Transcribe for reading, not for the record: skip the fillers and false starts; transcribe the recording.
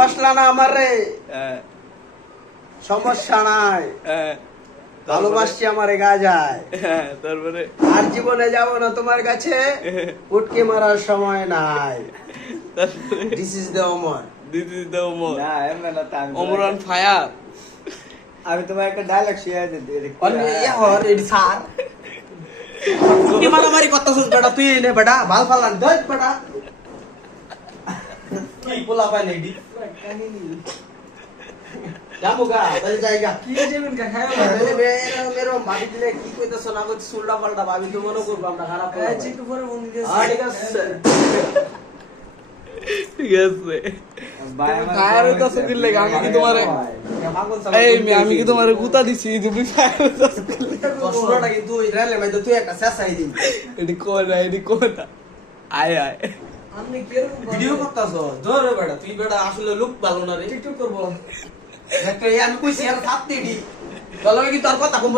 ভালোবাসলা না আমারে, সমস্যা নাই, ভালোবাসছি আমারে গা যায়, তারপরে আর জীবনে যাব না তোমার কাছে, উটকে মারার সময় নাই। দিস ইজ দ্য অমর। না এমন না তাম অমর অন ফায়ার। আমি তোমার একটা ডায়লগ শেয়ার দিতে অন্য ইয়া হর এডি স্যার উটকে মারামারি করতেছস বেটা, তুই নে বেটা ভাল ফালান দই বেটা, কি পোলা পাই নেডি জামুগা তাই জায়গা কি যেমন খায় মেরো ভাবি দিলে কি কইতাছ না কইতাছ উল্টা পাল্টা ভাবি তো মনে করব আমরা খারাপ এই চিকু পরে বন্ধ দিয়েছে ঠিক আছে ঠিক আছে ফায়ার হইতাছে দিলে আমি কি তোমারে এই আমি কি তোমারে গুতা দিছি তুমি ফায়ার হইতাছে শুরুটা কিন্তু রেলে ভাই তুই একটা শেষাই দিন এডি কোনা আয় আয় আমি কেরম ভিডিও করতাছ ধরে বেটা, তুই বেটা আসলে লুক ভালো না রে, টিকটক করব একটা আমি কইছি আর 7 দি চলো কি তোর কথা কম